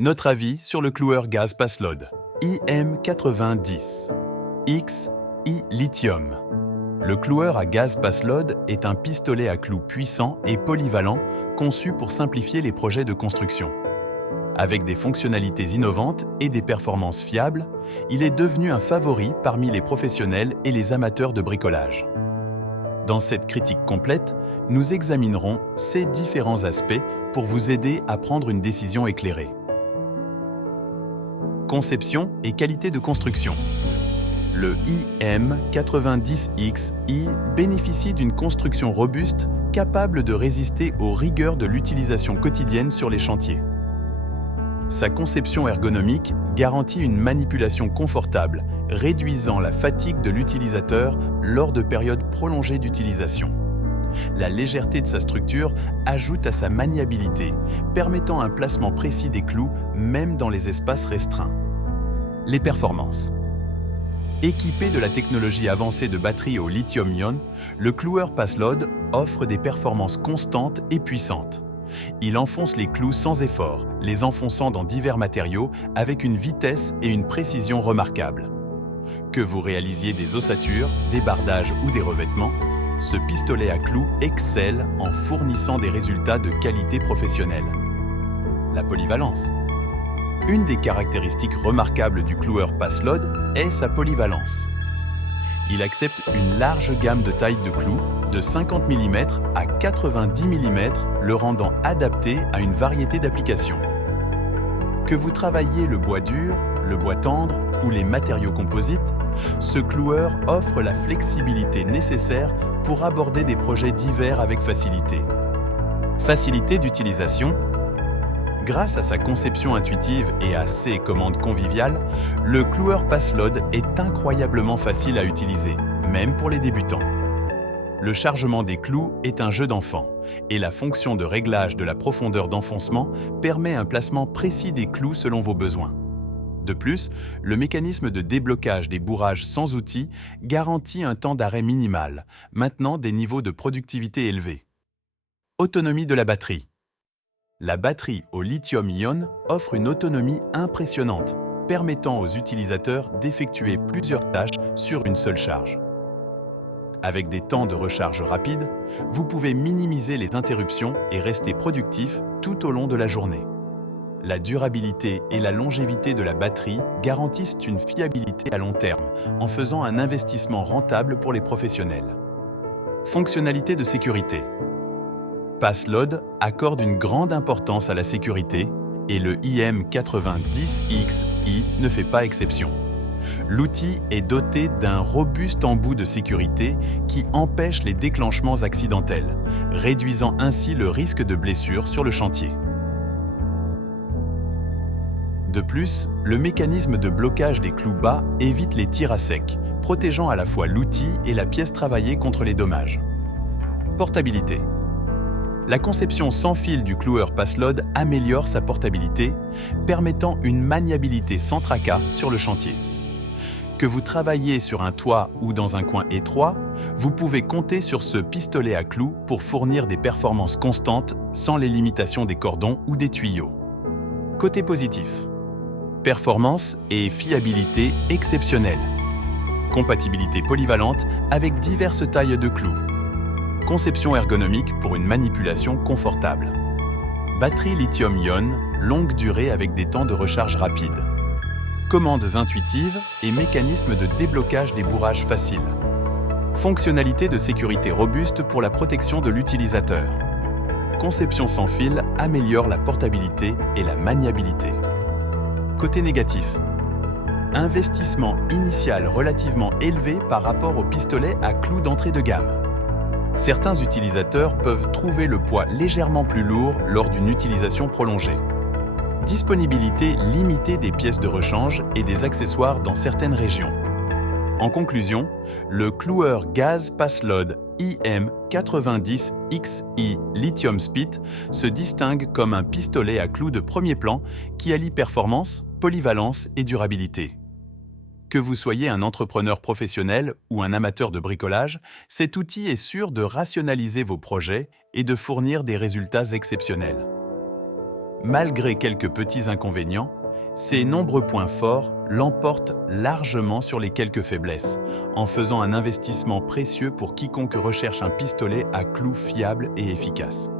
Notre avis sur le cloueur gaz Paslod IM90 XI Lithium. Le cloueur à gaz Paslod est un pistolet à clous puissant et polyvalent conçu pour simplifier les projets de construction. Avec des fonctionnalités innovantes et des performances fiables, il est devenu un favori parmi les professionnels et les amateurs de bricolage. Dans cette critique complète, nous examinerons ces différents aspects pour vous aider à prendre une décision éclairée. Conception et qualité de construction. Le IM90XI bénéficie d'une construction robuste capable de résister aux rigueurs de l'utilisation quotidienne sur les chantiers. Sa conception ergonomique garantit une manipulation confortable, réduisant la fatigue de l'utilisateur lors de périodes prolongées d'utilisation. La légèreté de sa structure ajoute à sa maniabilité, permettant un placement précis des clous même dans les espaces restreints. Les performances. Équipé de la technologie avancée de batterie au lithium-ion, le cloueur Paslod offre des performances constantes et puissantes. Il enfonce les clous sans effort, les enfonçant dans divers matériaux avec une vitesse et une précision remarquables. Que vous réalisiez des ossatures, des bardages ou des revêtements, ce pistolet à clous excelle en fournissant des résultats de qualité professionnelle. La polyvalence. Une des caractéristiques remarquables du cloueur Paslod est sa polyvalence. Il accepte une large gamme de tailles de clous, de 50 mm à 90 mm, le rendant adapté à une variété d'applications. Que vous travailliez le bois dur, le bois tendre ou les matériaux composites, ce cloueur offre la flexibilité nécessaire pour aborder des projets divers avec facilité. Facilité d'utilisation. Grâce à sa conception intuitive et à ses commandes conviviales, le cloueur Paslod est incroyablement facile à utiliser, même pour les débutants. Le chargement des clous est un jeu d'enfant, et la fonction de réglage de la profondeur d'enfoncement permet un placement précis des clous selon vos besoins. De plus, le mécanisme de déblocage des bourrages sans outils garantit un temps d'arrêt minimal, maintenant des niveaux de productivité élevés. Autonomie de la batterie. La batterie au lithium-ion offre une autonomie impressionnante, permettant aux utilisateurs d'effectuer plusieurs tâches sur une seule charge. Avec des temps de recharge rapides, vous pouvez minimiser les interruptions et rester productif tout au long de la journée. La durabilité et la longévité de la batterie garantissent une fiabilité à long terme, en faisant un investissement rentable pour les professionnels. Fonctionnalité de sécurité. Paslod accorde une grande importance à la sécurité et le IM90XI ne fait pas exception. L'outil est doté d'un robuste embout de sécurité qui empêche les déclenchements accidentels, réduisant ainsi le risque de blessure sur le chantier. De plus, le mécanisme de blocage des clous bas évite les tirs à sec, protégeant à la fois l'outil et la pièce travaillée contre les dommages. Portabilité. La conception sans fil du cloueur Paslod améliore sa portabilité, permettant une maniabilité sans tracas sur le chantier. Que vous travailliez sur un toit ou dans un coin étroit, vous pouvez compter sur ce pistolet à clous pour fournir des performances constantes sans les limitations des cordons ou des tuyaux. Côté positif. Performance et fiabilité exceptionnelles. Compatibilité polyvalente avec diverses tailles de clous. Conception ergonomique pour une manipulation confortable. Batterie lithium-ion, longue durée avec des temps de recharge rapides. Commandes intuitives et mécanismes de déblocage des bourrages faciles. Fonctionnalité de sécurité robuste pour la protection de l'utilisateur. Conception sans fil améliore la portabilité et la maniabilité. Côté négatif. Investissement initial relativement élevé par rapport au pistolet à clous d'entrée de gamme. Certains utilisateurs peuvent trouver le poids légèrement plus lourd lors d'une utilisation prolongée. Disponibilité limitée des pièces de rechange et des accessoires dans certaines régions. En conclusion, le cloueur gaz Paslod IM90XI Lithium Spit se distingue comme un pistolet à clous de premier plan qui allie performance, polyvalence et durabilité. Que vous soyez un entrepreneur professionnel ou un amateur de bricolage, cet outil est sûr de rationaliser vos projets et de fournir des résultats exceptionnels. Malgré quelques petits inconvénients, ces nombreux points forts l'emportent largement sur les quelques faiblesses, en faisant un investissement précieux pour quiconque recherche un pistolet à clous fiable et efficace.